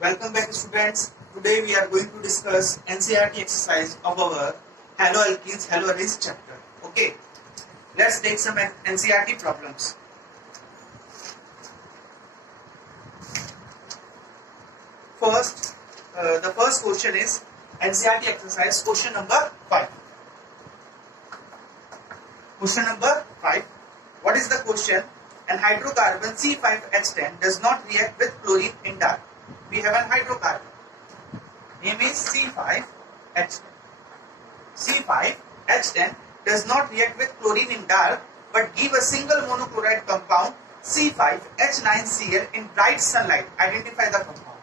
Welcome back, students. Today we are going to discuss NCERT exercise of our haloalkenes, haloarenes chapter. Okay, let's take some NCERT problems. First, the first question is NCERT exercise question number 5. Question number 5. What is the question? An hydrocarbon C5H10 does not react with chlorine in dark. We have an hydrocarbon. Name is C5H10. C5H10 does not react with chlorine in dark but give a single monochloride compound C5H9Cl in bright sunlight. Identify the compound.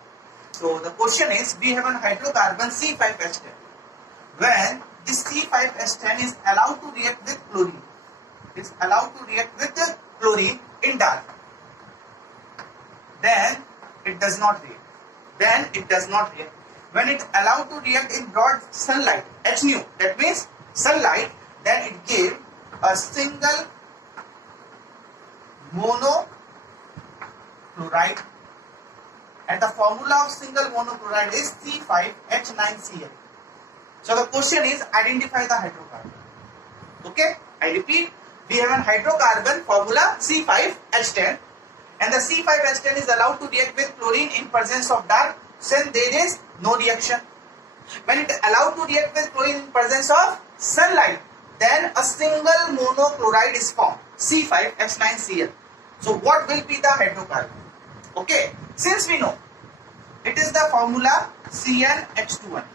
So the question is, we have an hydrocarbon C5H10. When this C5H10 is allowed to react with chlorine, in dark, then it does not react. When it allowed to react in broad sunlight, HNu, that means sunlight, then it gave a single monochloride, and the formula of single monochloride is C5H9Cl. So the question is, identify the hydrocarbon. Okay, I repeat, we have an hydrocarbon formula C5H10, and the C5H10 is allowed to react with chlorine in presence of dark, since there is no reaction. When it allowed to react with chlorine in presence of sunlight, then a single monochloride is formed, C5H9Cl. So what will be the hydrocarbon? Okay, since we know it is the formula CnH2n.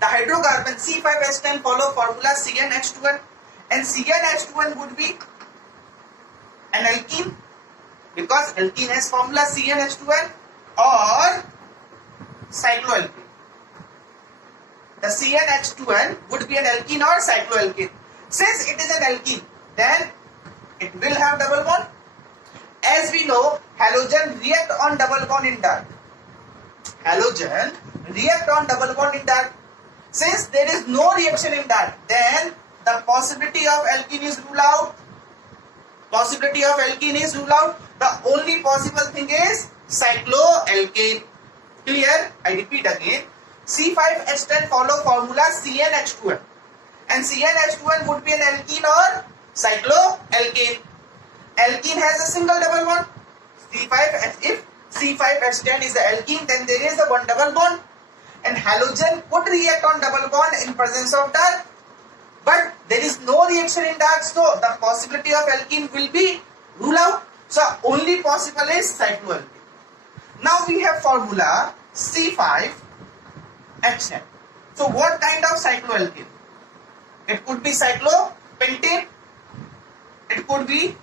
The hydrocarbon C5H10 follow formula CnH2n, and CnH2n would be an alkene, because alkene has formula CnH2n, or cycloalkene. The CnH2n would be an alkene or cycloalkene. Since it is an alkene, then it will have double bond. As we know, halogen react on double bond in dark. Since there is no reaction in dark, then the possibility of alkene is ruled out. The only possible thing is cycloalkane. Clear? I repeat again. C5H10 follow formula CnH2n, and CnH2n would be an alkene or cycloalkane. Alkene has a single double bond. If C5H10 is the alkene, then there is a one double bond, and halogen could react on double bond in presence of dark, but there is no reaction in dark, so the possibility of alkene will be ruled out. So only possible is cycloalkane. Now we have formula C5H10. So what kind of cycloalkane? It could be cyclopentane, it could be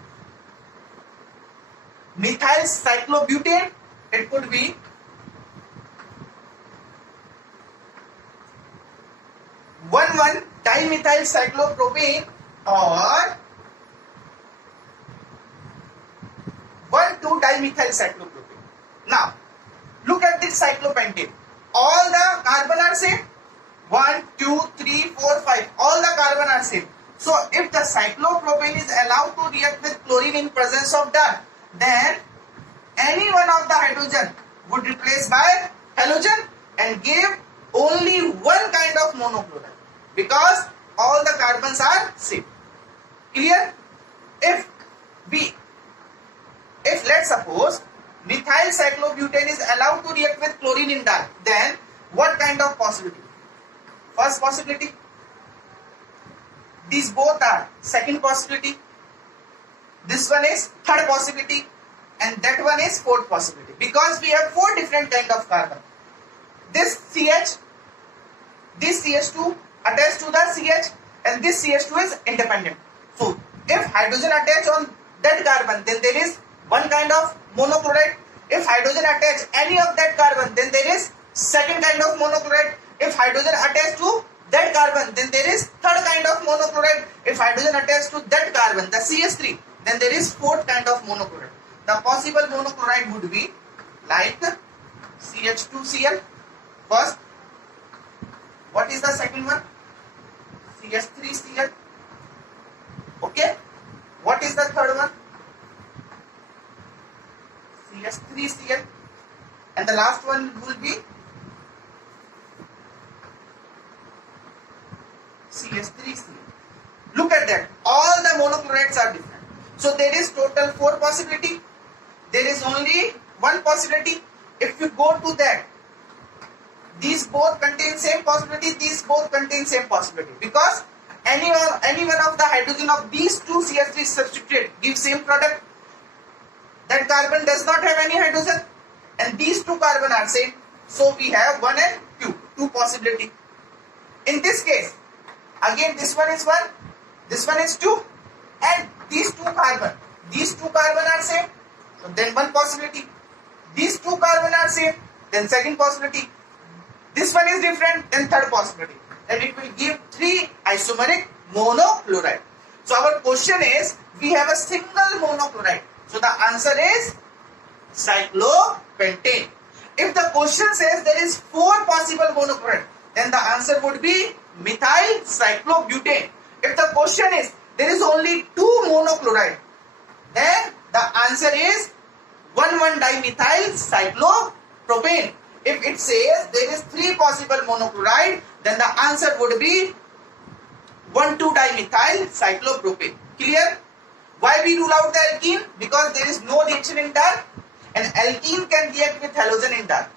methyl cyclobutane, it could be one dimethyl cyclopropane, or 1,2 dimethyl cyclopropane. Now look at this cyclopentane. All the carbon are same. 1, 2, 3, 4, 5. All the carbon are same. So if the cyclopropane is allowed to react with chlorine in presence of dark, then any one of the hydrogen would replace by halogen and give only one kind of monochloride, because all the carbons are same. Clear? If let's suppose methyl cyclobutane is allowed to react with chlorine in dark, then what kind of possibility? First possibility. These both are second possibility. This one is third possibility, and that one is fourth possibility, because we have four different kind of carbon. This CH2 attached to the CH, and this CH2 is independent. So if hydrogen attached on that carbon, then there is one kind of monochloride. If hydrogen attach any of that carbon, then there is second kind of monochloride. If hydrogen attached to that carbon, then there is third kind of monochloride. If hydrogen attached to that carbon, the CH3, then there is fourth kind of monochloride. The possible monochloride would be like CH2Cl first. What is the second one? CH3Cl. Okay. What is the third one? CH3Cl. the last one will be CS3C. Look at that. All the monochlorides are different. So there is total 4 possibility. There is only one possibility. If you go to that, these both contain same possibility, these both contain same possibility, because any one of the hydrogen of these two CS3 substituted gives same product. That carbon does not have any hydrogen, and these two carbon are same. So we have 1 and 2 possibility. In this case, again this one is 1, this one is 2, and these two carbon are same. So then one possibility. These two carbon are same, then second possibility. This one is different, then third possibility. Then it will give 3 isomeric monochloride. So our question is, we have a single monochloride. So the answer is cyclopentane. If the question says there is 4 possible monochloride, then the answer would be methyl cyclobutane. If the question is there is only 2 monochloride, then the answer is 1,1-dimethyl cyclopropane. If it says there is 3 possible monochloride, then the answer would be 1,2-dimethyl cyclopropane. Clear? Why we rule out the alkene? Because there is no reaction in dark, and alkene can react with halogen in dark.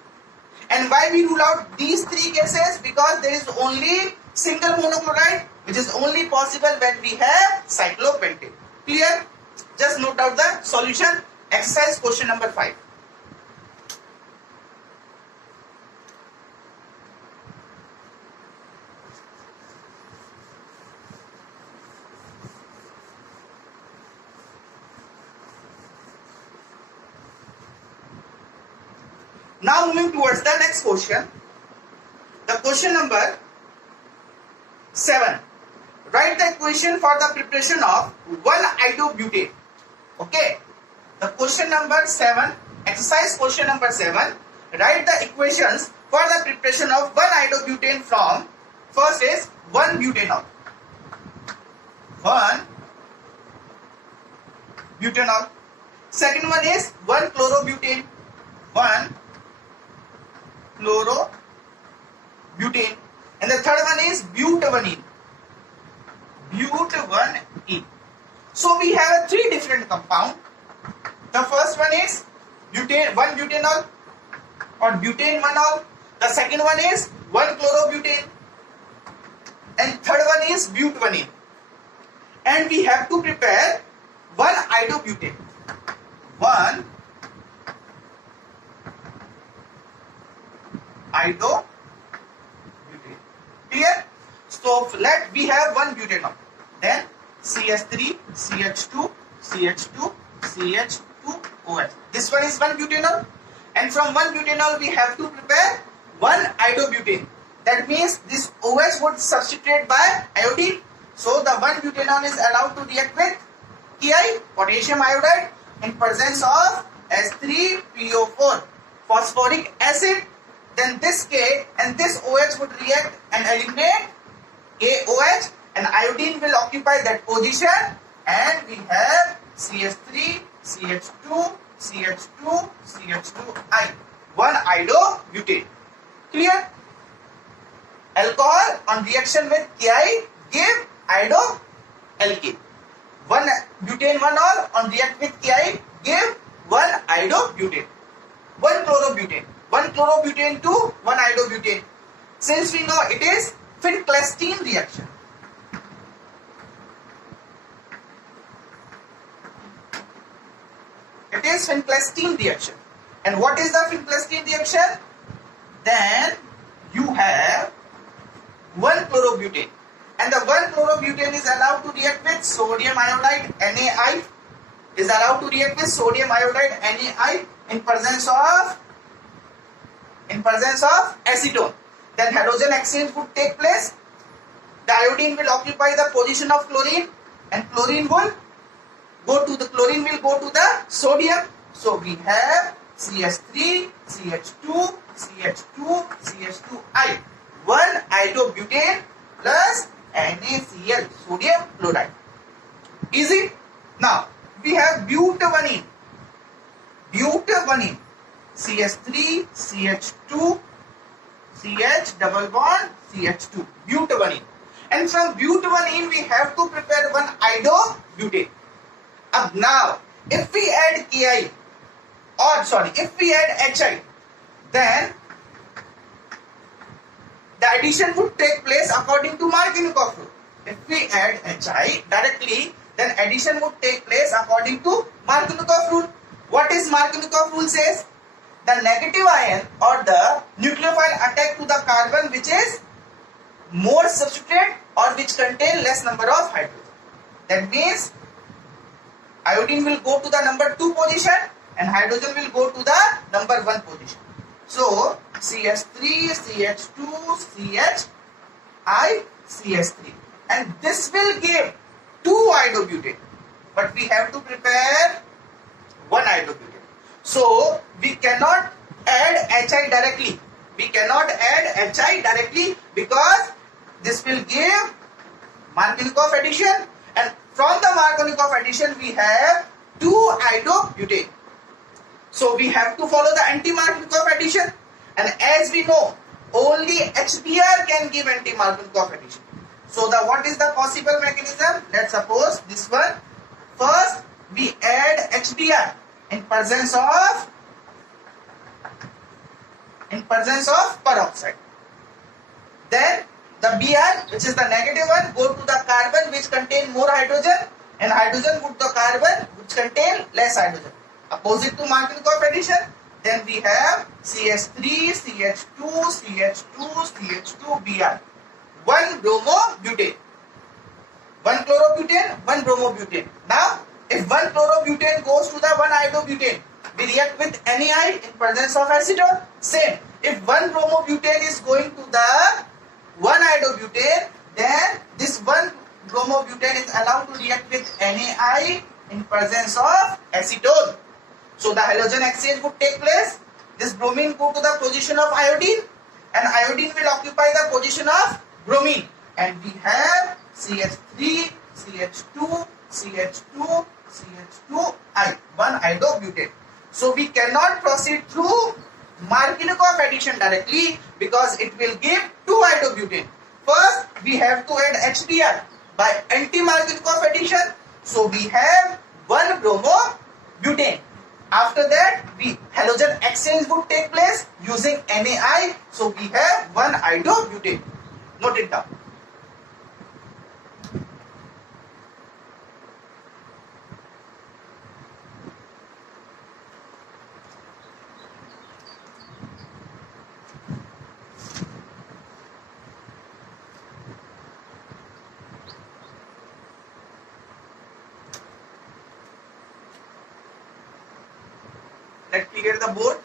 And why we rule out these 3 cases? Because there is only single monochloride, which is only possible when we have cyclopentane. Clear? Just note out the solution. Exercise question number 5. Now moving towards the next question. The question number 7. Write the equation for the preparation of 1-isobutane. Okay. The question number 7, exercise question number 7. Write the equations for the preparation of 1-isobutane from, first is 1-butanol. 1-butanol. Second one is 1-chlorobutane. 1-chlorobutane. And the third one is butanene. Butanene. So we have 3 different compounds. The first one is 1-butanol or butane-1-ol. The second one is 1-chlorobutane. And third one is butanene. And we have to prepare 1-isobutane. 1-isobutane. Clear? So we have 1-butanol. Then CS3, CH2, CH2, CH2OH. This one is 1-butanol. And from 1-butanol we have to prepare 1-isobutane. That means this OH would substitute by iodine. So the 1-butanol is allowed to react with Ki, potassium iodide, in presence of S3PO4, phosphoric acid. Then this K and this OH would react and eliminate KOH, and iodine will occupy that position, and we have CS3, CH2, CH2, CH2I. 1-isobutane. Clear? Alcohol on reaction with Ki give iodo-alkane. 1-butane-1-ol on react with Ki give 1-isobutane. 1-chlorobutane. 1-chlorobutane to 1-isobutane. Since we know it is Finn-Clastine reaction. It is Finn-Clastine reaction. And what is the Finn-Clastine reaction? Then you have 1-chlorobutane. And the 1-chlorobutane is allowed to react with sodium iodide NaI. Is allowed to react with sodium iodide NaI in presence of acetone. Then halogen exchange would take place. The iodine will occupy the position of chlorine, and chlorine will go to the sodium. So we have CH3, CH2, CH2, CH2I. 1-isobutane plus NaCl, sodium chloride. Easy? Now we have butanene. Butanene. CH3, CH2, CH double bond, CH2, butadiene. And from butadiene we have to prepare one isobutane. Now, if we add Ki, if we add Hi, then the addition would take place according to Markovnikov rule. If we add Hi directly, then addition would take place according to Markovnikov rule. What is Markovnikov rule says? The negative ion or the nucleophile attack to the carbon which is more substituted or which contain less number of hydrogen. That means iodine will go to the number 2 position and hydrogen will go to the number 1 position. So CH3, CH2, CHI, CH3, and this will give 2 isobutane, but we have to prepare 1 isobutane. So we cannot add Hi directly. We cannot add Hi directly because this will give Markovnikov addition, and from the Markovnikov addition we have 2 isobutane. So we have to follow the anti-Markovnikov addition, and as we know, only HBr can give anti-Markovnikov addition. So what is the possible mechanism? Let's suppose this one. First we add HBr in presence of peroxide. Then the Br, which is the negative one, go to the carbon which contain more hydrogen, and hydrogen go to the carbon which contain less hydrogen. Opposite to Markovnikov addition, then we have CH3, CH2, CH2, CH2, Br. 1 bromobutane. 1 chlorobutane, 1 bromobutane. Now, if 1 chlorobutane goes to the 1 isobutane, we react with NaI in presence of acetone. Same. If 1 bromobutane is going to the 1 isobutane, then this 1 bromobutane is allowed to react with NaI in presence of acetone. So the halogen exchange would take place. This bromine go to the position of iodine, and iodine will occupy the position of bromine, and we have CH3, CH2, CH2, CH2I, 1 isobutane. So we cannot proceed through Markovnikov addition directly because it will give 2 isobutane. First we have to add HBr by anti-Markovnikov addition. So we have 1 bromobutane. After that, halogen exchange would take place using NaI. So we have 1 isobutane. Note it down. Let's clear the board.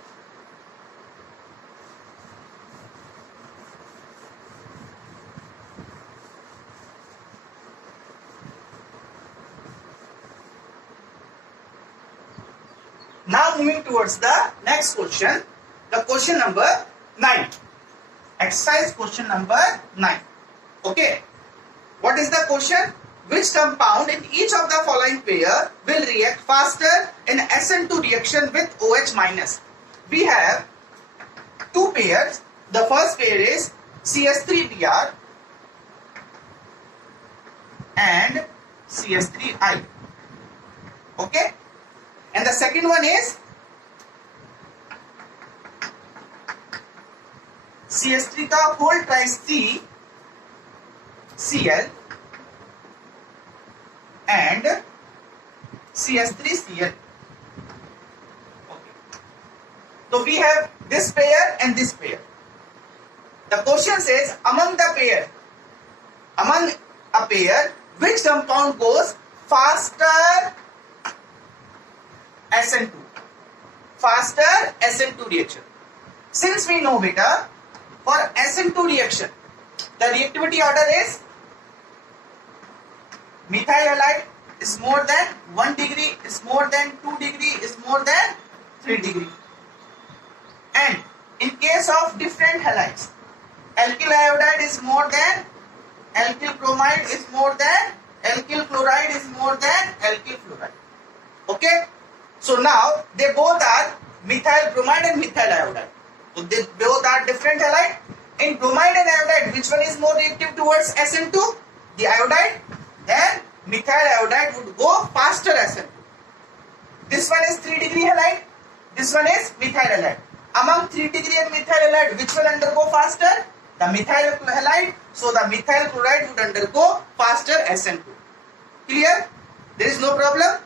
Now moving towards the next question, the question number 9. Exercise question number 9. Okay. What is the question? Which compound in each of the following pair will react faster in SN2 reaction with OH minus? We have 2 pairs. The first pair is CH3Br and CH3I. Okay. And the second one is CH3 का whole tries C, Cl and CH3Cl. Okay. So we have this pair and this pair. The question says among a pair, which compound goes faster SN2? Faster SN2 reaction. Since we know beta, for SN2 reaction, the reactivity order is methyl halide is more than 1 degree, is more than 2 degree, is more than 3 degree. And in case of different halides, alkyl iodide is more than, alkyl bromide is more than, alkyl chloride is more than alkyl fluoride. Okay? So now they both are methyl bromide and methyl iodide. So they both are different halide. In bromide and iodide, which one is more reactive towards SN2? The iodide. Then methyl iodide would go faster SN2. This one is 3-degree halide. This one is methyl halide. Among 3-degree and methyl halide, which will undergo faster? The methyl halide. So the methyl chloride would undergo faster SN2. Clear? There is no problem.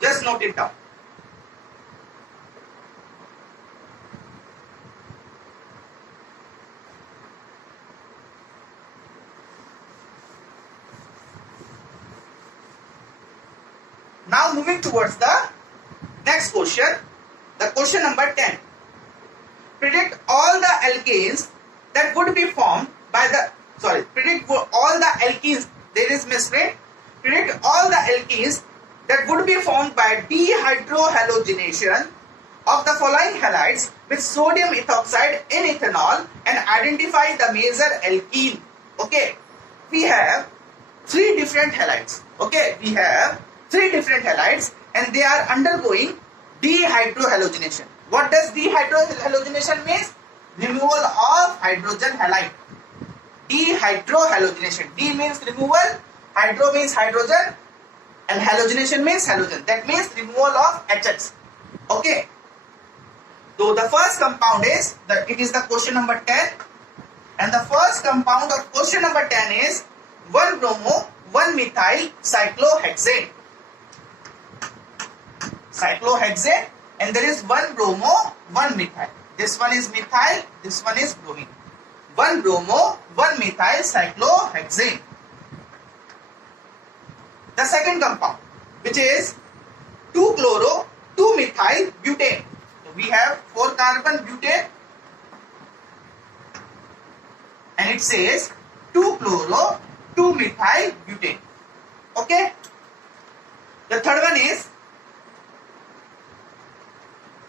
Just note it down. Now moving towards the next question, the question number 10. Predict all the alkanes that would be formed by the, predict all the alkenes, there is misprint. Predict all the alkenes that would be formed by dehydrohalogenation of the following halides with sodium ethoxide in ethanol and identify the major alkene. Okay, we have 3 different halides. Okay, we have 3 different halides and they are undergoing dehydrohalogenation. What does dehydrohalogenation means? Removal of hydrogen halide. Dehydrohalogenation. D means removal, hydro means hydrogen, and halogenation means halogen. That means removal of HX. Okay. So the first compound is, it is the question number 10. And the first compound of question number 10 is 1-bromo, 1-methyl cyclohexane. Cyclohexane, and there is 1-bromo, 1-methyl. This one is methyl, this one is bromine. 1-bromo, 1-methyl cyclohexane. The second compound, which is 2-chloro, 2-methyl butane. So we have 4-carbon butane, and it says 2-chloro, 2-methyl butane. Okay. The third one is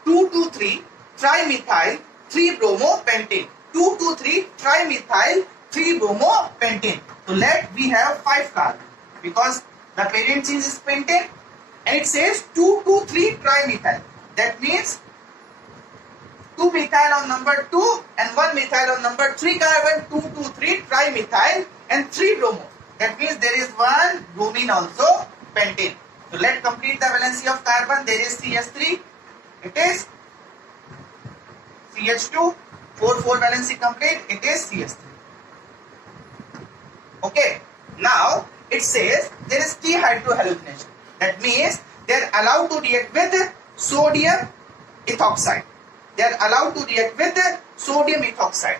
2,2,3 trimethyl 3-bromopentane. 2,2,3 trimethyl 3-bromopentane. So we have 5 carbon because the parent is pentane, and it says 2,2,3 trimethyl. That means 2 methyl on number 2 and 1 methyl on number 3 carbon, 2,2,3 trimethyl and 3 bromo. That means there is 1 bromine also pentane. So let's complete the valency of carbon. There is CH3. It is CH2, 4 valency complete, it is CH3. Okay, now it says there is dehydrohalogenation. That means they are allowed to react with sodium ethoxide. They are allowed to react with sodium ethoxide.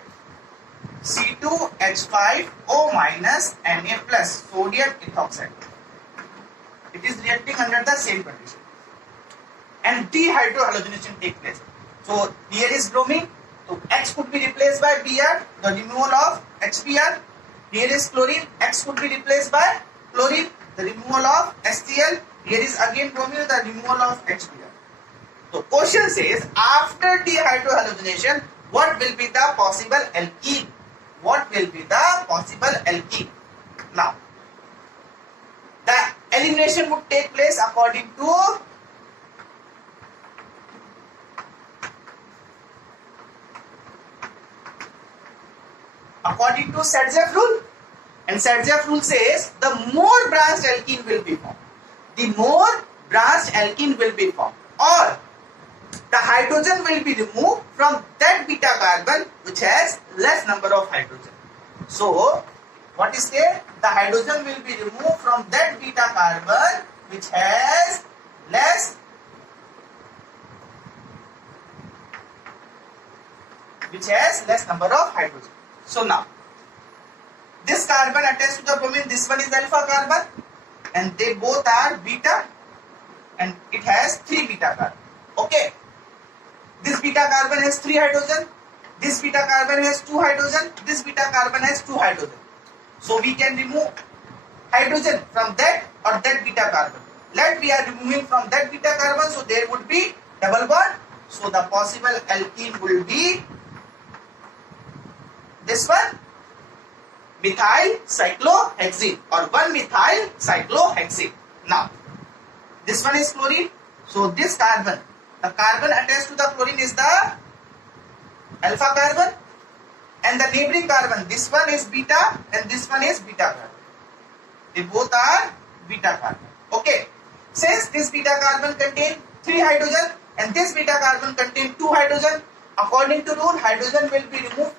C2H5O minus Na plus sodium ethoxide. It is reacting under the same condition. And dehydrohalogenation takes place. So here is bromine, so X could be replaced by Br, the removal of HBr. Here is chlorine, X could be replaced by chlorine, the removal of HCl. Here is again bromine, the removal of HBr. So question says, after dehydrohalogenation, what will be the possible alkene? What will be the possible alkene? Now, the elimination would take place according to Sergev rule, and Sergev rule says the more branched alkene will be formed. The more branched alkene will be formed, or the hydrogen will be removed from that beta carbon which has less number of hydrogen. So, what is there? The hydrogen will be removed from that beta carbon which has less number of hydrogen. So now, this carbon attached to the bromine, this one is alpha carbon, and they both are beta, and it has 3 beta carbon. Okay. This beta carbon has 3 hydrogen, this beta carbon has 2 hydrogen, this beta carbon has 2 hydrogen. So we can remove hydrogen from that or that beta carbon. We are removing from that beta carbon, so there would be double bond. So the possible alkene will be this one, methyl cyclohexane or 1-methyl cyclohexane. Now, this one is chlorine. So this carbon The carbon attached to the chlorine is the alpha carbon, and the neighboring carbon, this one is beta and this one is beta carbon. They both are beta carbon. Okay. Since this beta carbon contain 3 hydrogen and this beta carbon contain 2 hydrogen, according to rule, hydrogen will be removed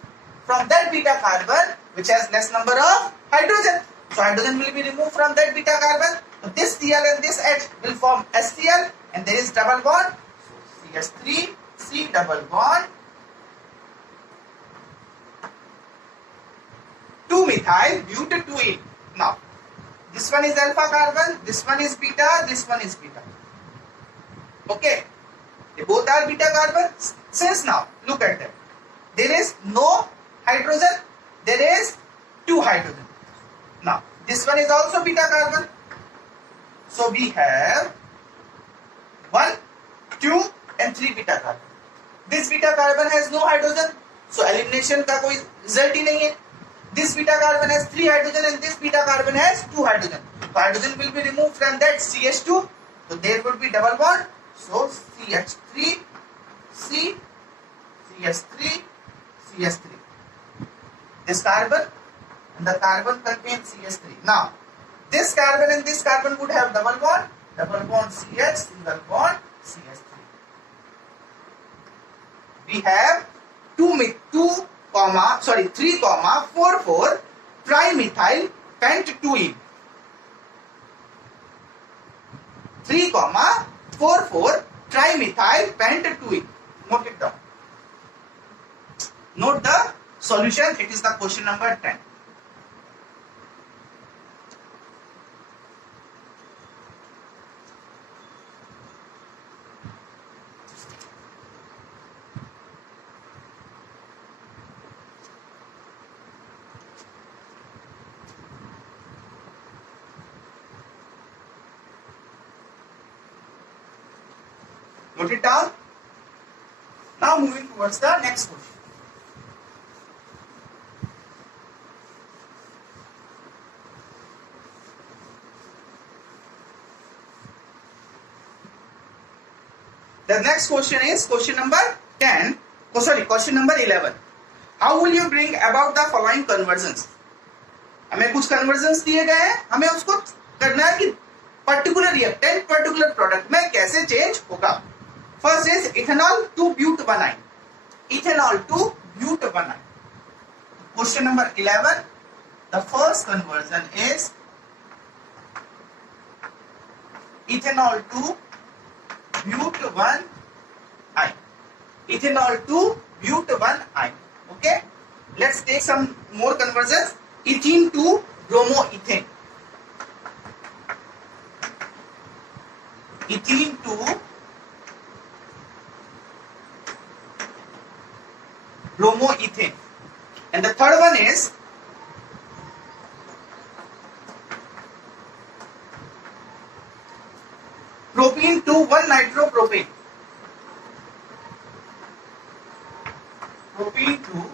from that beta carbon which has less number of hydrogen. So hydrogen will be removed from that beta carbon. So this Cl and this H will form HCl, and there is double bond. So CH3, C double bond, 2-methyl butadiene. Now, this one is alpha carbon, this one is beta, this one is beta. Okay, they both are beta carbon. Since now, look at that. There is no hydrogen, there is 2 hydrogen. Now, this one is also beta carbon. So we have 1, 2 and 3 beta carbon. This beta carbon has no hydrogen, so elimination का कोई result ही नहीं है. This beta carbon has 3 hydrogen and this beta carbon has 2 hydrogen. So hydrogen will be removed from that CH2. So there would be double bond. So CH3, C, CH3, CH3. This carbon and the carbon contains CH3. Now, this carbon and this carbon would have double bond CH, single bond CH3. We have 3, 4, 4 trimethyl pent-2ene. 3, 4, 4 trimethyl pent-2ene. Note it down. Note the solution. It is the question number 10. Note it down. Now moving towards the next question. The next question is question number 10. Oh, sorry, question number 11. How will you bring about the following conversions? हमें कुछ conversions दिए गए हैं, हमें उसको करना है कि particular reactant, particular product में कैसे change होगा. First is ethanol to but1-ine. Ethanol to but1-ine. Question number 11. The first conversion is ethanol to but1-ine. Ethanol to but1-ine. Okay. Let's take some more conversions. Ethene to bromoethane. Ethene to bromoethane. And the third one is propene to 1-nitropropane. Propene to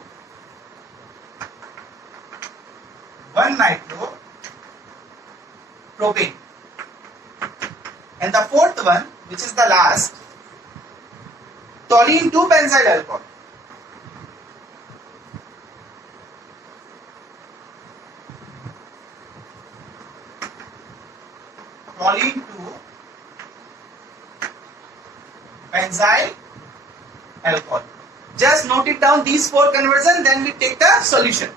1-nitropropane. And the fourth one, which is the last, toluene to benzyl alcohol. Toluene to benzyl alcohol. Just note it down, these 4 conversions, then we take the solution.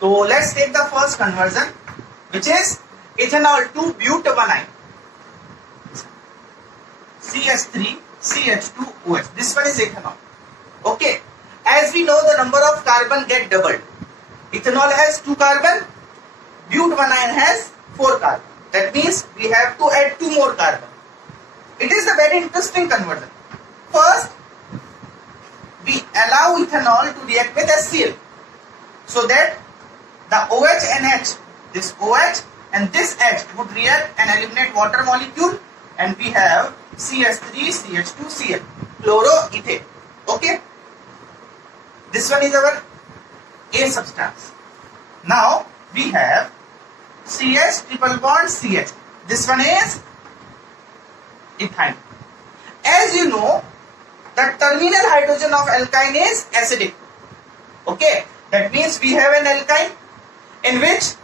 So let's take the first conversion, which is ethanol to but1-ine. CH3, CH2OH. This one is ethanol. Okay. As we know, the number of carbon get doubled. Ethanol has 2 carbon, but1-ine has 4 carbon. That means we have to add 2 more carbon. It is a very interesting conversion. First, we allow ethanol to react with HCl, so that the OH and H, this OH and this H would react and eliminate water molecule, and we have CH3, CH2, Cl, chloroethane. Okay. This one is our A substance. Now we have CH triple bond CH. This one is ethyl. As you know, the terminal hydrogen of alkyne is acidic. Okay, that means we have an alkyne in which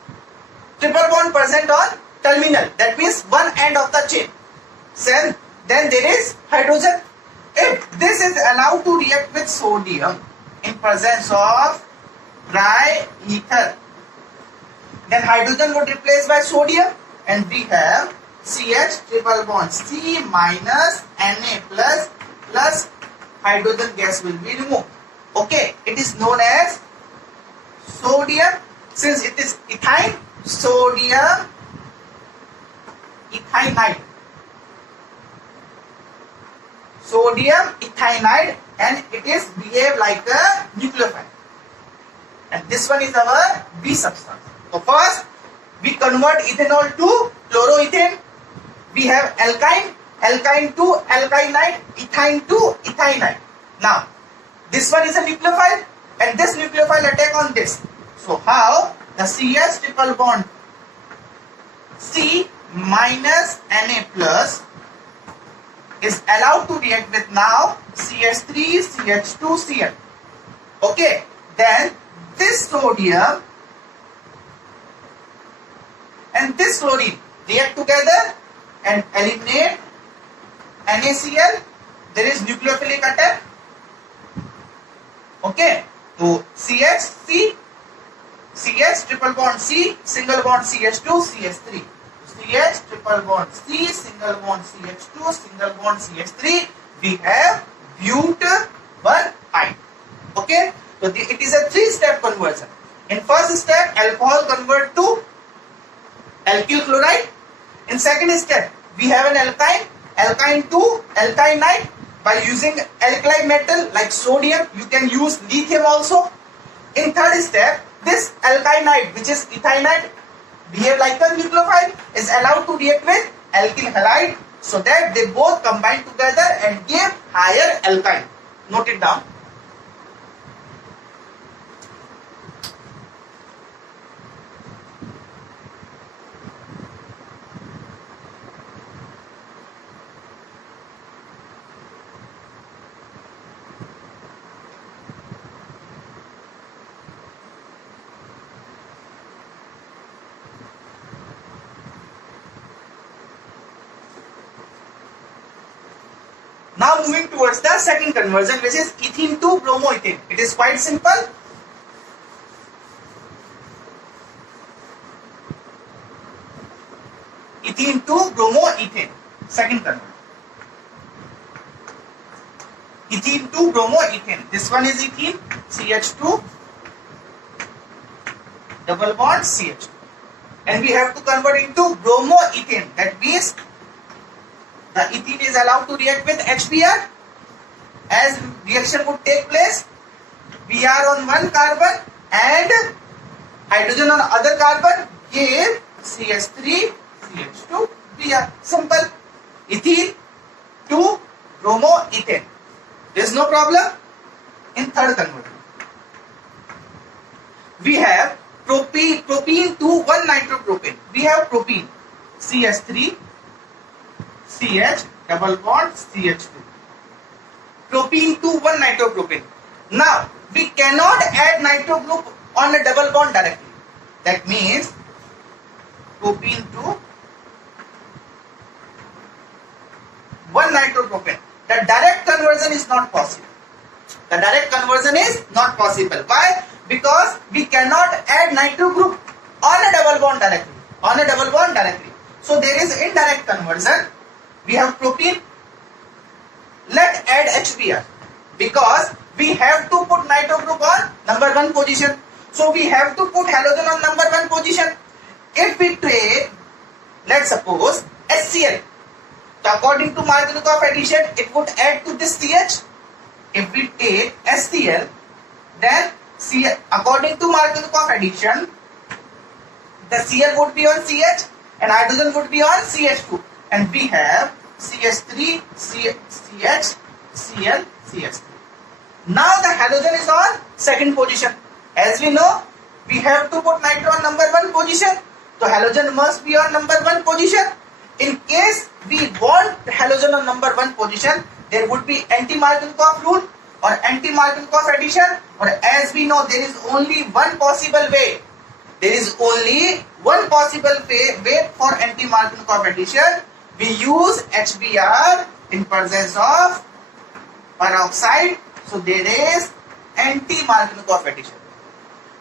triple bond present on terminal. That means one end of the chain. Then there is hydrogen. If this is allowed to react with sodium in presence of dry ether, then hydrogen would replace by sodium, and we have CH triple bond C minus Na plus hydrogen gas will be removed. Okay, it is known as sodium. Since it is ethyl, sodium ethynide. Sodium ethynide, and it is behave like a nucleophile. And this one is our B substance. So first we convert ethanol to chloroethane. We have alkyne to alkynide, ethine to ethynide. Now this one is a nucleophile, and this nucleophile attack on this. So how the CH triple bond C minus Na plus is allowed to react with now CH3 CH2 Cl. Okay, then this sodium and this chlorine react together and eliminate NaCl. There is nucleophilic attack. Okay, so CH triple bond C, single bond CH2 CH3. CH triple bond C, single bond CH2, single bond CH3. We have but-1-ine. Okay, so it is a 3-step conversion. In first step, alcohol convert to alkyl chloride. In second step, we have an alkyne to alkynide. By using alkali metal like sodium, you can use lithium also. In third step, this alkynide, which is ethynide, behave like a nucleophile, is allowed to react with alkyl halide, so that they both combine together and give higher alkyne. Note it down. Now moving towards the second conversion, which is ethene to bromoethane. It is quite simple. Ethene to bromoethane. Second conversion. Ethene to bromoethane. This one is ethene, CH2, double bond CH2. And we have to convert into bromoethane. That means the ethene is allowed to react with HBr. As reaction would take place, Br on one carbon and hydrogen on other carbon give CH3 CH2 Br. Simple. Ethene to bromoethane. There is no problem. In third conversion, we have propene to 1-nitropropane. We have propene CH3 CH double bond CH2. Propene to 1-nitropropane. Now we cannot add nitro group on a double bond directly. That means propene to 1-nitropropane. The direct conversion is not possible. The direct conversion is not possible. Why? Because we cannot add nitro group on a double bond directly. So there is indirect conversion. We have propene. Let's add HBr, because we have to put nitro group on number 1 position. So we have to put halogen on number 1 position. If we take, let's suppose, HCl, so according to Markovnikov addition, it would add to this CH. If we take HCl, then according to Markovnikov addition, the Cl would be on CH and hydrogen would be on CH2. And we have CH3, CH, Cl, CH3. Now the halogen is on second position. As we know, we have to put nitro on number 1 position. So halogen must be on number 1 position. In case we want halogen on number 1 position, there would be anti-Markovnikov rule or anti-Markovnikov addition. Or as we know, there is only one possible way. There is only one possible way for anti-Markovnikov addition. We use HBr in presence of peroxide. So there is anti-Markovnikov addition.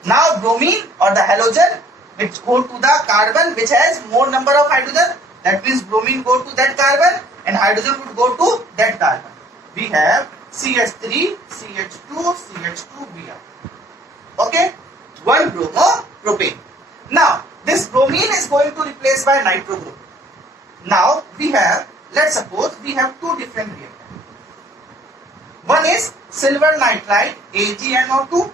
Now bromine or the halogen which go to the carbon which has more number of hydrogen. That means bromine go to that carbon and hydrogen would go to that carbon. We have CH3, CH2, CH2Br. Okay, one bromopropane. Now this bromine is going to replace by nitro group. Now we have, let's suppose we have two different reactants. One is silver nitride AgNO2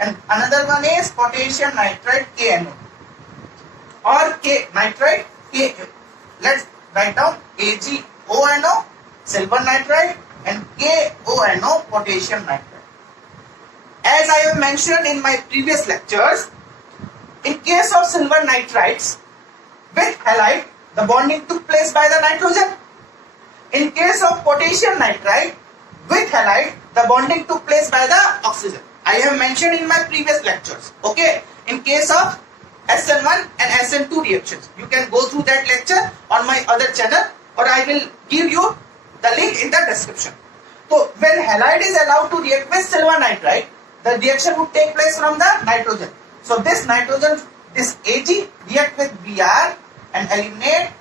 and another one is potassium nitride KNO or K nitride K. Let's write down AgONO silver nitride and KONO potassium nitride. As I have mentioned in my previous lectures, in case of silver nitrides with halide, the bonding took place by the nitrogen. In case of potassium nitride with halide, the bonding took place by the oxygen. I have mentioned in my previous lectures. Okay, in case of SN1 and SN2 reactions, you can go through that lecture on my other channel, or I will give you the link in the description. So when halide is allowed to react with silver nitride, the reaction would take place from the nitrogen. So this nitrogen, this Ag react with Br and eliminate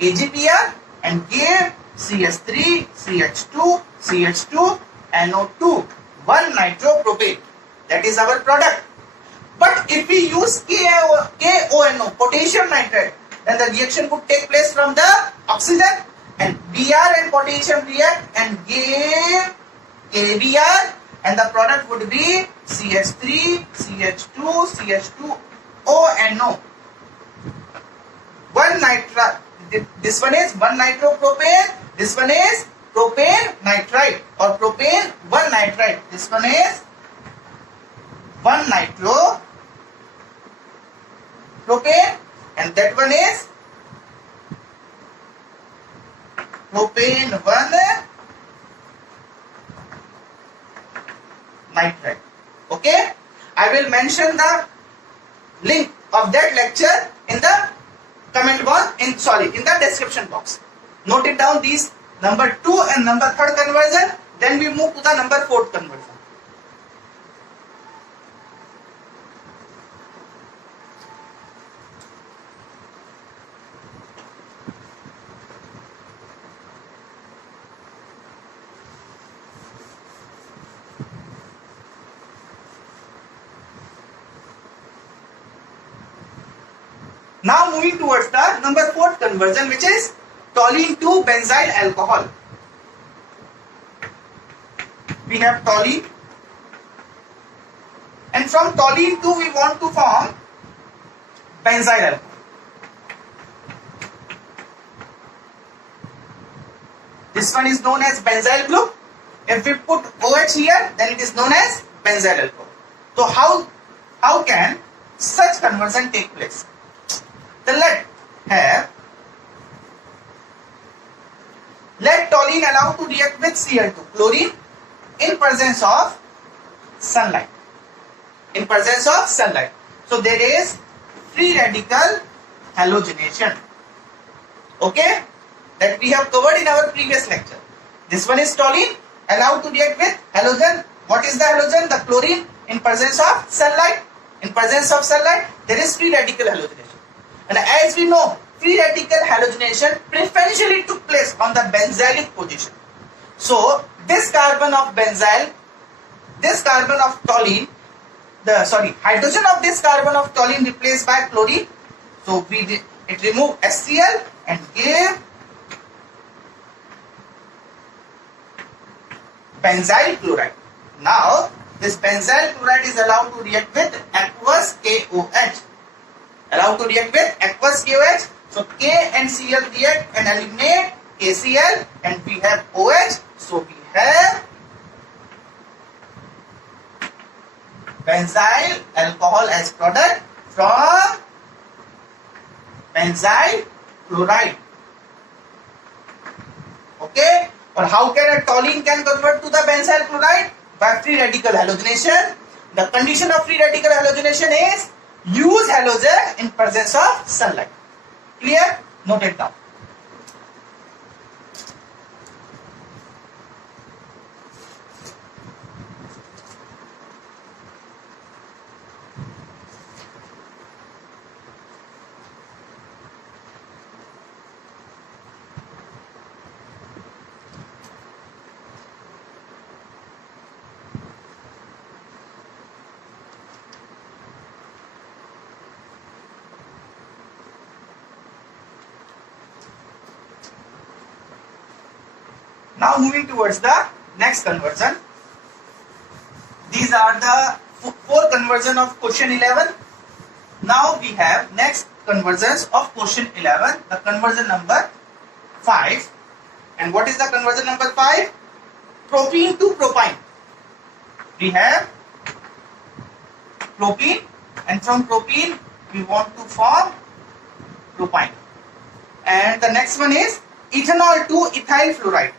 AgBr and give CH3, CH2, CH2, NO2, 1 nitropropane. That is our product. But if we use KONO, potassium nitride, then the reaction would take place from the oxygen and Br and potassium react and give KBr and the product would be CH3, CH2, CH2ONO. 1 nitro. This one is 1 nitropropane. This one is propane nitride or propane 1 nitride. This one is 1 nitropropane and that one is propane 1 nitride. Okay, I will mention the link of that lecture in the comment box, in the description box. Note it down, these number 2 and number 3rd conversion. Then we move to the number 4th conversion. Now moving towards the number 4th conversion, which is toluene to benzyl alcohol. We have toluene, and from toluene 2 we want to form benzyl alcohol. This one is known as benzyl group. If we put OH here, then it is known as benzyl alcohol. So how can such conversion take place? Then let toluene allowed to react with Cl2, chlorine, in presence of sunlight. In presence of sunlight. So there is free radical halogenation. Okay? That we have covered in our previous lecture. This one is toluene allowed to react with halogen. What is the halogen? The chlorine in presence of sunlight. In presence of sunlight, there is free radical halogenation. And as we know, free radical halogenation preferentially took place on the benzylic position. So this carbon of benzyl, this carbon of toluene, hydrogen of this carbon of toluene replaced by chlorine. So it remove HCl and give benzyl chloride. Now this benzyl chloride is allowed to react with aqueous KOH. Allowed to react with aqueous KOH. So K and Cl react and eliminate KCl and we have OH. So we have benzyl alcohol as product from benzyl chloride. Okay, or how can a toluene can convert to the benzyl chloride? By free radical halogenation. The condition of free radical halogenation is use halogen in presence of sunlight. Clear? Note it down. Now moving towards the next conversion. These are the four conversion of question 11. Now we have next conversions of question 11, the conversion number 5. And what is the conversion number 5? Propene to propine. We have propene, and from propene we want to form propine. And the next one is ethanol to ethyl fluoride.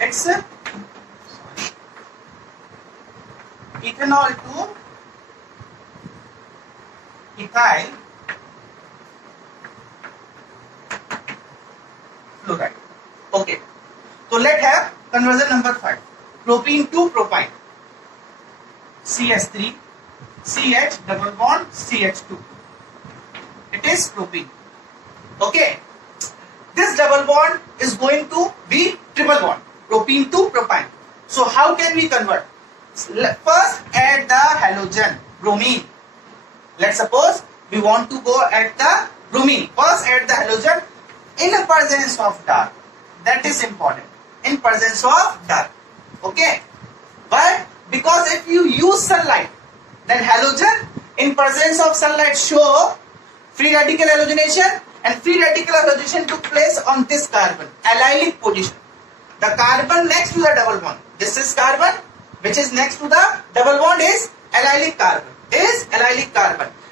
It's ethanol to ethyl fluoride. Okay, so let's have conversion number 5. Propene to propine. CH3 CH double bond CH2. It is propene. Okay, this double bond is going to be triple bond. Propene to propine. So how can we convert? First add the halogen, bromine. Let's suppose we want to go at the bromine. First add the halogen in the presence of dark. That is important. In presence of dark. Okay. But because if you use sunlight, then halogen in presence of sunlight show free radical halogenation, and free radical halogenation took place on this carbon, allylic position. The carbon next to the double bond. This is carbon, which is next to the double bond is allylic carbon.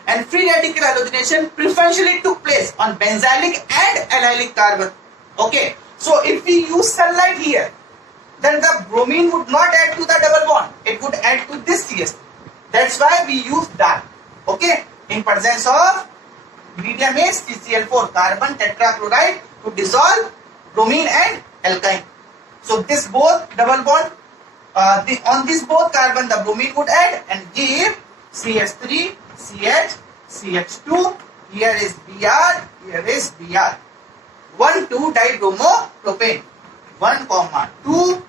And free radical halogenation preferentially took place on benzylic and allylic carbon. Okay. So if we use sunlight here, then the bromine would not add to the double bond. It would add to this CH3. That's why we use dark. Okay. In presence of medium is CCl4, carbon tetrachloride, to dissolve bromine and alkyne. So this both double bond, on this both carbon the bromine would add and give CH3, CH, CH2. Here is Br, here is Br. 1, 2 dibromopropane. 1, 2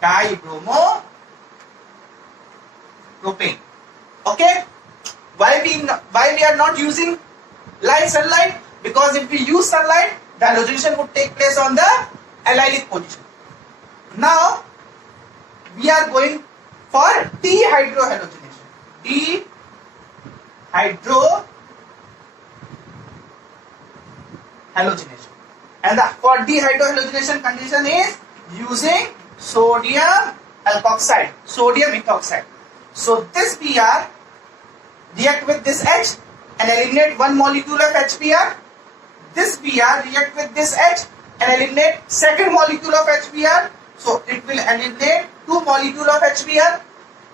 dibromopropane. Okay. Why we are not using light sunlight? Because if we use sunlight, the halogenation would take place on the allylic position. Now we are going for dehydrohalogenation. Dehydrohalogenation. And for dehydrohalogenation condition is using sodium alkoxide, sodium ethoxide. So this Br react with this H and eliminate one molecule of HBr. This Br react with this H and eliminate second molecule of HBr. So it will eliminate two molecule of HBr.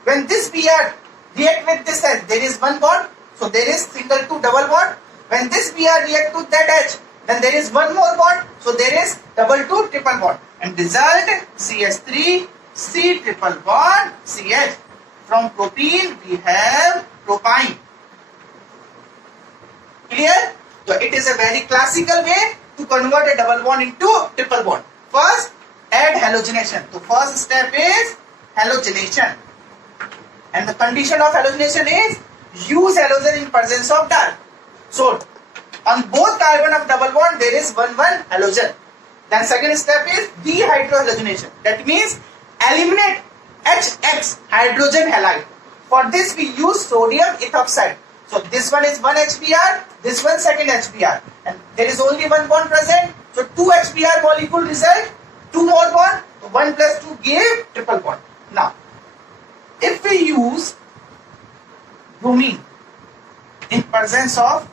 When this Br react with this H, there is one bond. So there is single to double bond. When this Br react to that H, then there is one more bond. So there is double to triple bond. And result CH3 C triple bond CH. From propene we have propine. Clear? So it is a very classical way to convert a double bond into triple bond. First, add halogenation. So first step is halogenation. And the condition of halogenation is use halogen in presence of dark. So on both carbon of double bond there is one halogen. Then second step is dehydrohalogenation. That means eliminate HX, hydrogen halide. For this we use sodium ethoxide. So this one is one HBr, this one second HBr, and there is only one bond present. So two HBr molecule result. Two more bond, so 1 plus 2 gave triple bond. Now, if we use bromine in presence of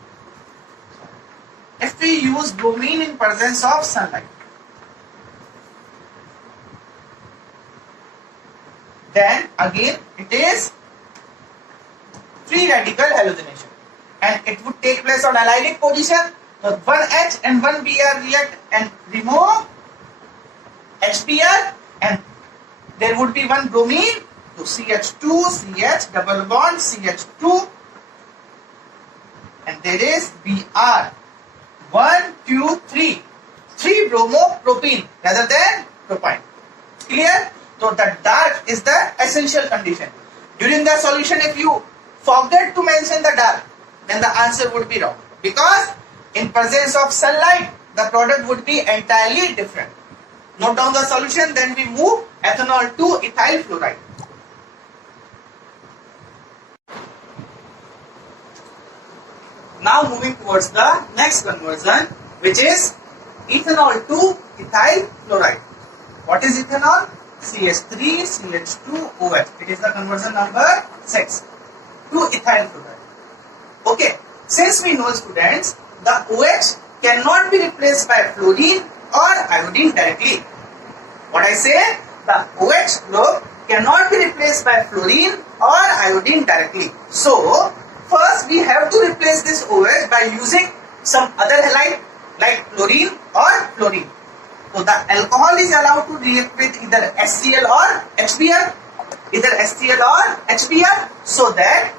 sunlight, then again it is free radical halogenation, and it would take place on allylic position. So 1H and 1Br react and remove HBr, and there would be one bromine, so CH2, CH, double bond, CH2, and there is Br. 1, 2, 3. 3 bromopropene rather than propyne. Clear? So the dark is the essential condition. During the solution, if you forget to mention the dark, then the answer would be wrong. Because in presence of sunlight, the product would be entirely different. Note down the solution, then we move ethanol to ethyl fluoride. Now moving towards the next conversion, which is ethanol to ethyl fluoride. What is ethanol? CH3, CH2, OH. It is the conversion number 6 to ethyl fluoride. Okay, since we know, students, the OH cannot be replaced by fluorine or iodine directly. What I say? The OH group cannot be replaced by fluorine or iodine directly. So, first we have to replace this OH by using some other halide like chlorine or fluorine. So the alcohol is allowed to react with either HCl or HBr, so that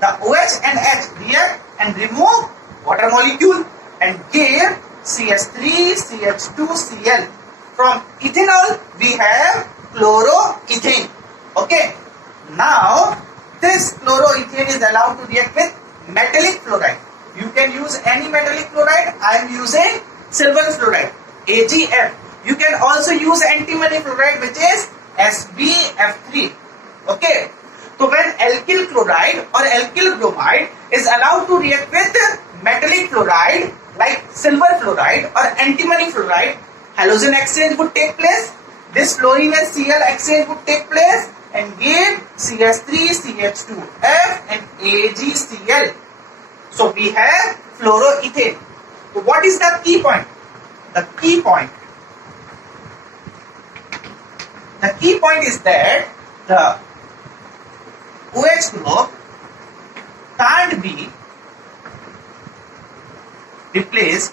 the OH and H react and remove water molecule and give CH3, CH2, Cl. From ethanol we have chloroethane. Okay. Now this chloroethane is allowed to react with metallic fluoride. You can use any metallic fluoride. I am using silver fluoride, AgF. You can also use antimony fluoride, which is SbF3. Okay. So when alkyl chloride or alkyl bromide is allowed to react with metallic fluoride like silver fluoride or antimony fluoride, halogen exchange would take place. This fluorine and Cl exchange would take place and give CH3, CH2F and AgCl. So we have fluoroethane. So what is the key point? The key point is that the OH group can't be replaced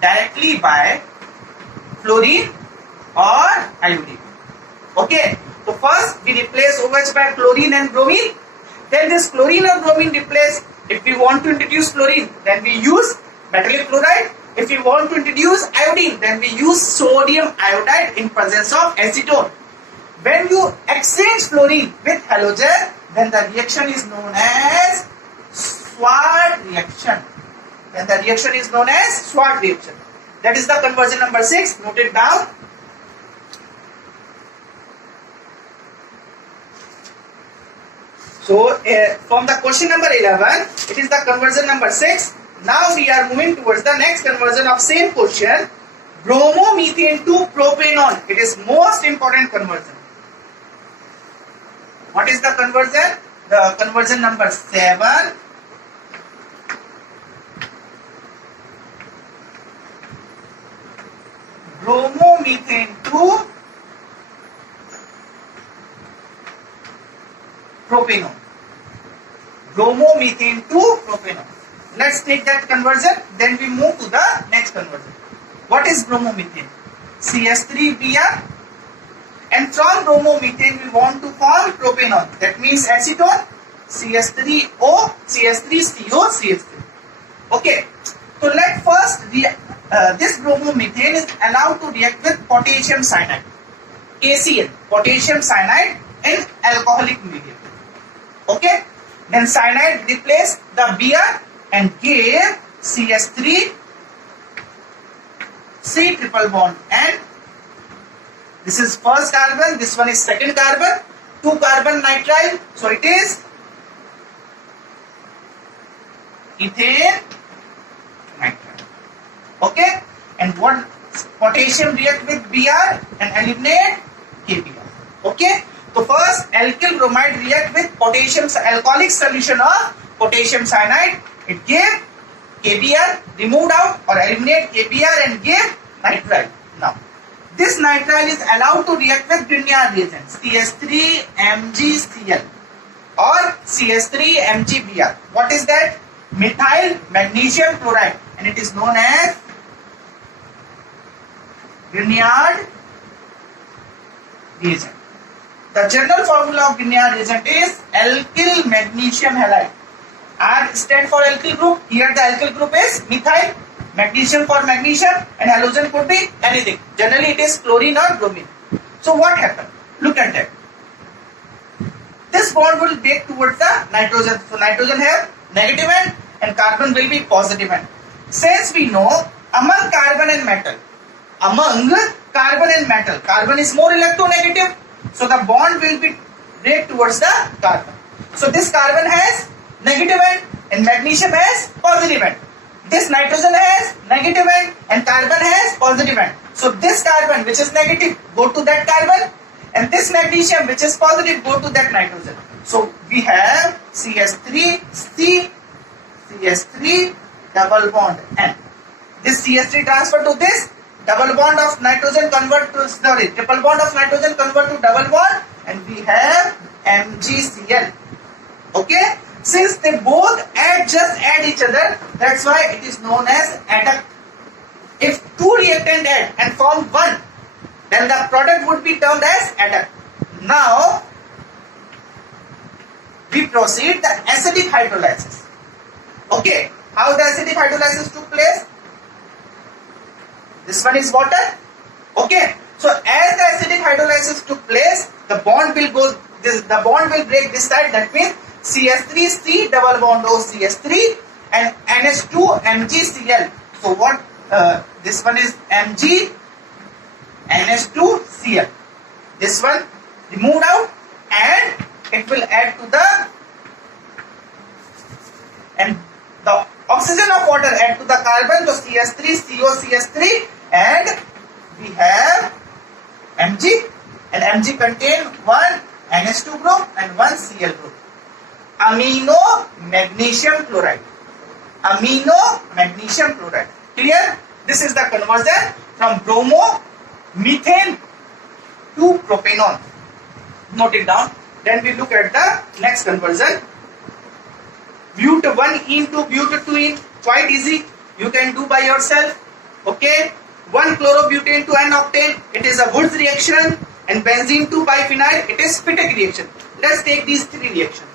directly by fluorine or iodine. Okay, so first we replace OH by chlorine and bromine. Then this chlorine or bromine replace. If we want to introduce chlorine, then we use metallic fluoride. If we want to introduce iodine, then we use sodium iodide in presence of acetone. When you exchange fluorine with halogen, then the reaction is known as Swart reaction. That is the conversion number 6. Note it down. So from the question number 11, it is the conversion number 6. Now we are moving towards the next conversion of same question. Bromomethane to propanone. It is most important conversion. What is the conversion? The conversion number 7. Bromomethane to propanone. Let's take that conversion, then we move to the next conversion. What is bromomethane? CH3Br, and from bromomethane we want to form propanone. That means acetone, CH3O, CH3CO, CH3. Okay, so let first this bromomethane is allowed to react with potassium cyanide, KCl, potassium cyanide in alcoholic medium. Okay, then cyanide replace the Br and give CH3, C triple bond, and this is first carbon, this one is second carbon, 2 carbon nitrile, so it is ethane nitrile. Okay, and what potassium react with Br and eliminate KBr. Okay. So first alkyl bromide react with potassium alcoholic solution of potassium cyanide. It gave KBr, removed out or eliminate KBr and give nitrile. Now this nitrile is allowed to react with Grignard reagent CS3MgCl or CS3MgBr. What is that? Methyl magnesium chloride, and it is known as Grignard reagent. The general formula of Grignard reagent is alkyl magnesium halide. R stands for alkyl group. Here the alkyl group is methyl, magnesium for magnesium, and halogen could be anything. Generally it is chlorine or bromine. So what happened? Look at that. This bond will break towards the nitrogen. So nitrogen have negative end and carbon will be positive end. Since we know among carbon and metal, carbon is more electronegative. So the bond will be break towards the carbon. So this carbon has negative end and magnesium has positive end. This nitrogen has negative end and carbon has positive end. So this carbon which is negative go to that carbon, and this magnesium which is positive go to that nitrogen. So we have CS3C, CS3 double bond N. This CS3 transfer to this, double bond of nitrogen convert to, sorry, triple bond of nitrogen convert to double bond, and we have MgCl. Okay. Since they both just add each other, that's why it is known as adduct. If two reactant add and form one, then the product would be termed as adduct. Now we proceed the acidic hydrolysis. Okay, how the acidic hydrolysis took place? This one is water. Okay, so as the acidic hydrolysis took place, the bond will go. The bond will break this side. That means CS3C double bond O CS3 and NH2 MgCl. So what? This one is Mg NH2Cl. This one removed out and it will add to the, and the oxygen of water add to the carbon, so CS3CO CS3, and we have Mg, and Mg contain one NH2 group and one Cl group. Amino magnesium chloride. Amino magnesium chloride. Clear? This is the conversion from bromo methane to propanol. Note it down. Then we look at the next conversion. But1 to but2. Quite easy. You can do by yourself. Okay. 1 chlorobutane to N-octane. It is a Wurtz reaction. And benzene to biphenyl. It is Spittek reaction. Let's take these three reactions.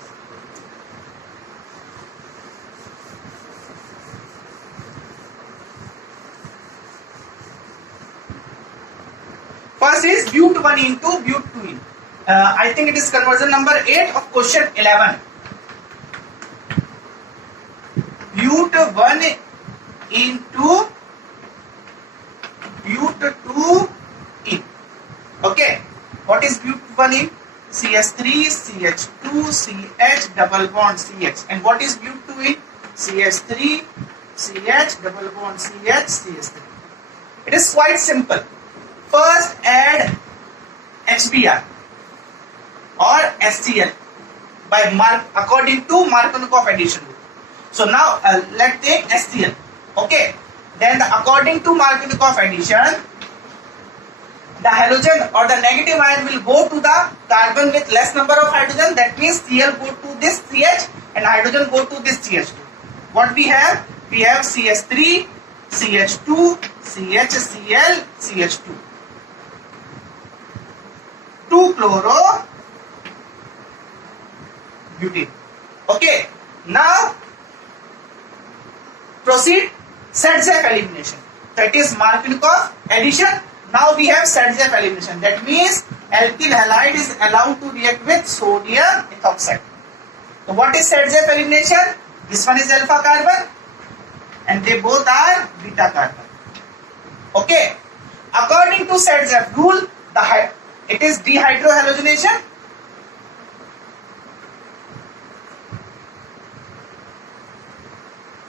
First is but1 into but2. I think it is conversion number 8 of question 11. But1 into but2. Okay. What is but1 in? CS3, CH2, CH double bond CH. And what is but2 in? CS3, CH double bond CH, CS3. It is quite simple. First add HBr or HCl by according to Markovnikov addition rule. So now let's take HCl. Okay. Then according to Markovnikov addition, the halogen or the negative ion will go to the carbon with less number of hydrogen. That means Cl go to this CH and hydrogen go to this CH2. What we have? We have CS3, CH2, CHCl, CH2. 2-chloro-butene. Okay. Now proceed Sadzev elimination. That is Markovnikov addition. Now we have Sadzev elimination. That means alkyl halide is allowed to react with sodium ethoxide. So what is Sadzev elimination? This one is alpha carbon and they both are beta carbon. Okay. According to Sadzev rule, it is dehydrohalogenation.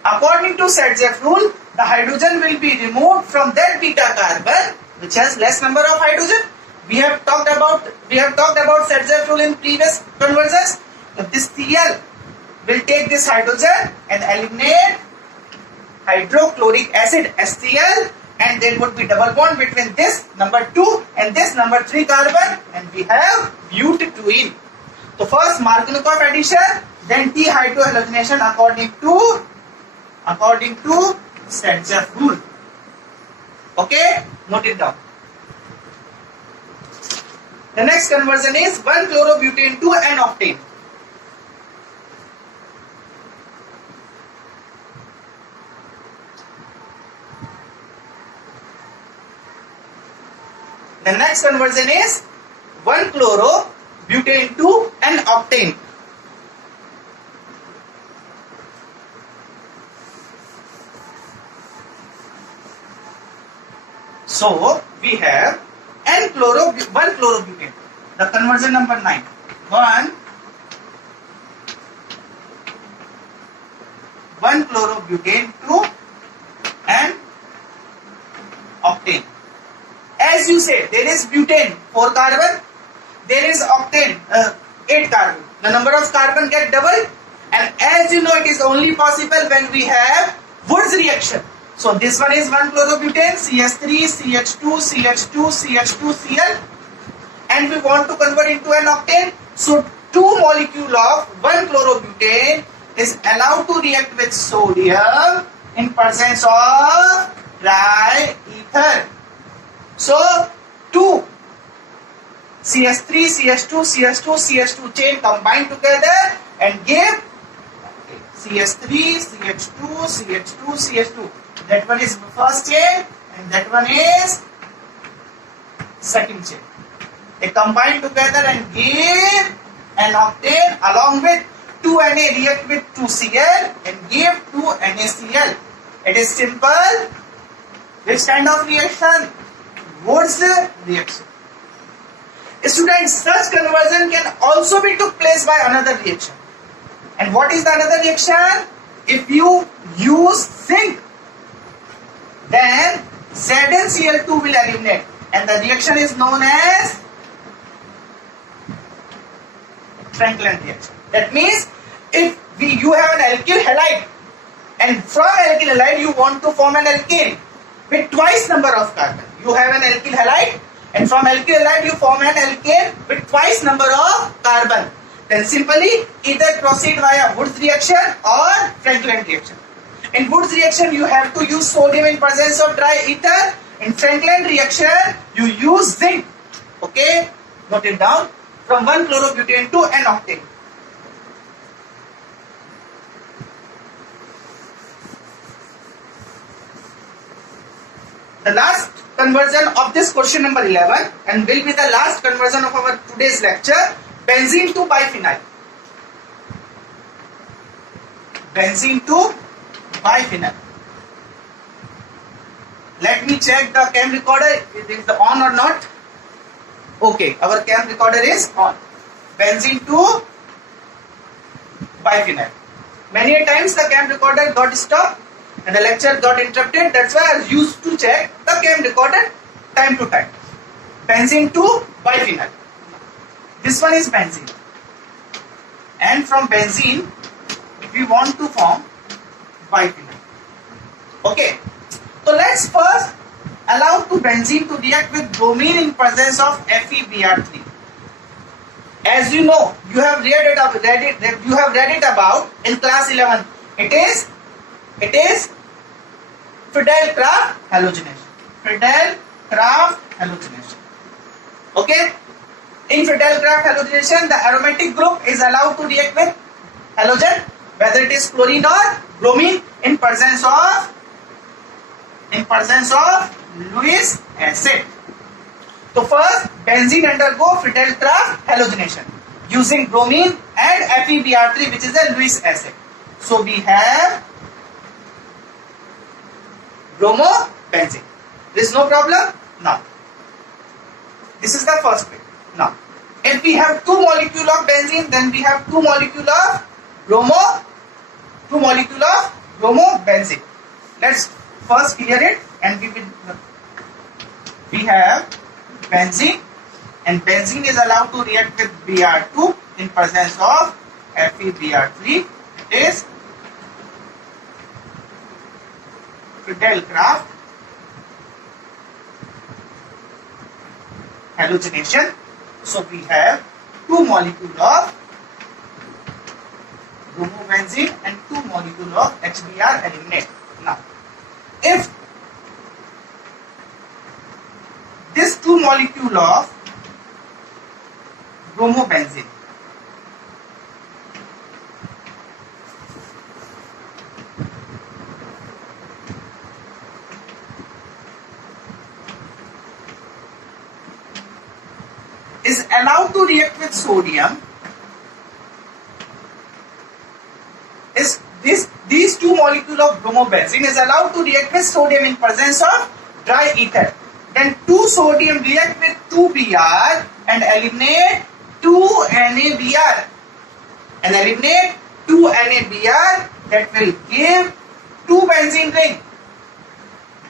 According to Sadzev rule, the the hydrogen will be removed from that beta carbon which has less number of hydrogen. We have talked about Seltzer rule in previous conversions. So this Cl will take this hydrogen and eliminate hydrochloric acid HCl, and there would be double bond between this number 2 and this number 3 carbon, and we have butene. So first Markovnikov addition, then T hydrohalogenation according to Seltzer rule. Okay, note it down. The next conversion is 1-chlorobutane to an octane. The next conversion is 1-chlorobutane to an octane. So we have 1-chlorobutane. The conversion number 9. 1-chlorobutane to an octane. As you said, there is butane 4 carbon, there is octane 8 carbon. The number of carbon get doubled, and as you know, it is only possible when we have Wurtz reaction. So this one is 1-chlorobutane, CH3, CH2, CH2, CH2, Cl, and we want to convert into an octane. So 2 molecule of 1-chlorobutane is allowed to react with sodium in presence of triether. So 2 CH3, CH2, CH2, CH2 chain combine together and give CH3, CH2, CH2, CH2. That one is first chain and that one is second chain. They combine together and give an octane along with 2Na react with 2Cl and give 2NaCl. It is simple. Which kind of reaction? Wurtz reaction. Students, such conversion can also be took place by another reaction. And what is the another reaction? If you use zinc, then ZnCl2 will eliminate, and the reaction is known as Franklin reaction. That means if you have an alkyl halide, and from alkyl halide you want to form an alkane with twice number of carbon. You have an alkyl halide, and from alkyl halide you form an alkane with twice number of carbon. Then simply either proceed via Wurtz reaction or Franklin reaction. In Wurtz reaction you have to use sodium in presence of dry ether. In Franklin reaction you use zinc. Okay, note it down. From 1-chlorobutane to an octane. The last conversion of this question number 11 and will be the last conversion of our today's lecture, benzene to biphenyl. Benzene to biphenyl. Let me check the cam recorder. It is on or not? Okay, our cam recorder is on. Benzene to biphenyl. Many a times the cam recorder got stopped and the lecture got interrupted. That's why I used to check the cam recorder time to time. Benzene to biphenyl. This one is benzene. And from benzene, we want to form biphenyl. Okay. So let's first allow to benzene to react with bromine in presence of FeBr3. As you know, you have read it about in class 11. It is Friedel-Crafts halogenation. Friedel-Crafts halogenation. Okay. In Friedel-Crafts halogenation, the aromatic group is allowed to react with halogen, whether it is chlorine or bromine, in presence of Lewis acid. So first, benzene undergo Friedel-Crafts halogenation using bromine and FeBr3, which is a Lewis acid. So we have bromobenzene. There is no problem? No. This is the first way. Now, if we have 2 molecules of benzene, then we have 2 molecules of bromobenzene. Let's first clear it, and we have benzene, and benzene is allowed to react with Br2 in presence of FeBr3. It is Friedel-Crafts halogenation. So we have two molecules of bromobenzene and two molecules of HBr eliminate. Now, if this two molecule of bromobenzene is allowed to react with sodium, these two molecules of bromobenzene is allowed to react with sodium in presence of dry ether. Then 2 sodium react with 2 Br and eliminate 2 NaBr. And eliminate 2 NaBr, that will give 2 benzene ring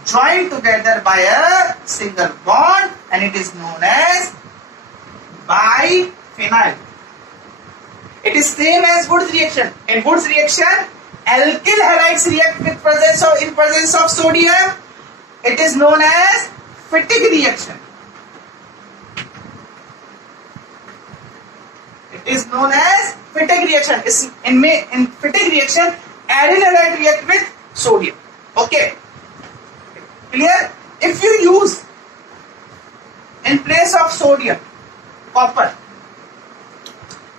joined together by a single bond, and it is known as biphenyl. It is same as Wood's reaction. In Wood's reaction, alkyl halides react with in presence of sodium. It is known as Fittig reaction. It is known as Fittig reaction. In Fittig reaction, aryl halide react with sodium. Okay, clear? If you use in place of sodium copper,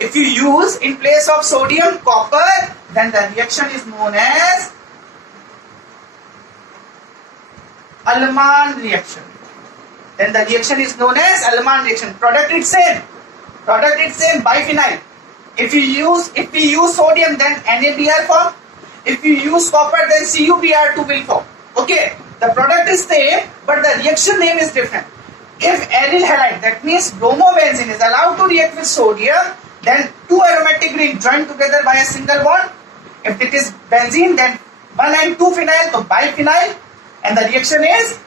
if you use in place of sodium copper, then the reaction is known as Ullmann reaction. Then the reaction is known as Ullmann reaction. Product is same. Product is same, biphenyl. If we use sodium, then NaBr form. If you use copper, then CuBr2 will form. Okay, the product is same, but the reaction name is different. If aryl halide, that means bromobenzene, is allowed to react with sodium, then 2 aromatic rings joined together by a single bond. If it is benzene, then 1 and 2 phenyl, so biphenyl, and the reaction is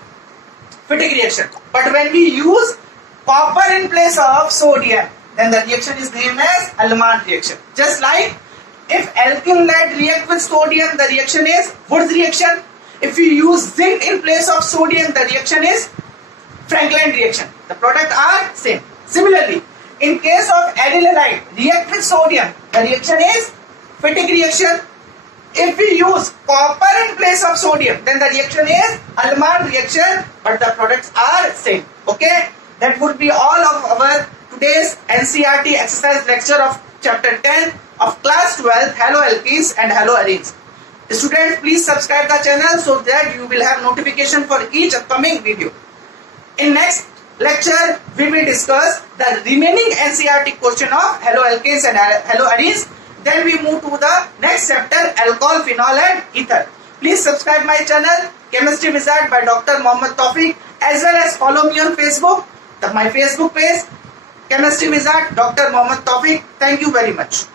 Fittig reaction. But when we use copper in place of sodium, then the reaction is named as Ullmann reaction. Just like if alkyl halide react with sodium, the reaction is Wood's reaction. If you use zinc in place of sodium, the reaction is Franklin reaction. The products are same. Similarly, in case of aryl halide react with sodium, the reaction is Fittig reaction. If we use copper in place of sodium, then the reaction is Ullmann reaction, but the products are same. Okay, that would be all of our today's NCERT exercise lecture of chapter 10 of class 12, haloalkenes and haloarenes. Students, please subscribe the channel so that you will have notification for each upcoming video. In next lecture, we will discuss the remaining NCERT question of haloalkanes and haloarenes. Then we move to the next chapter, alcohol, phenol and ether. Please subscribe my channel, Chemistry Wizard by Dr. Mohammed Tawfiq, as well as follow me on Facebook, my Facebook page, Chemistry Wizard, Dr. Mohammed Tawfiq. Thank you very much.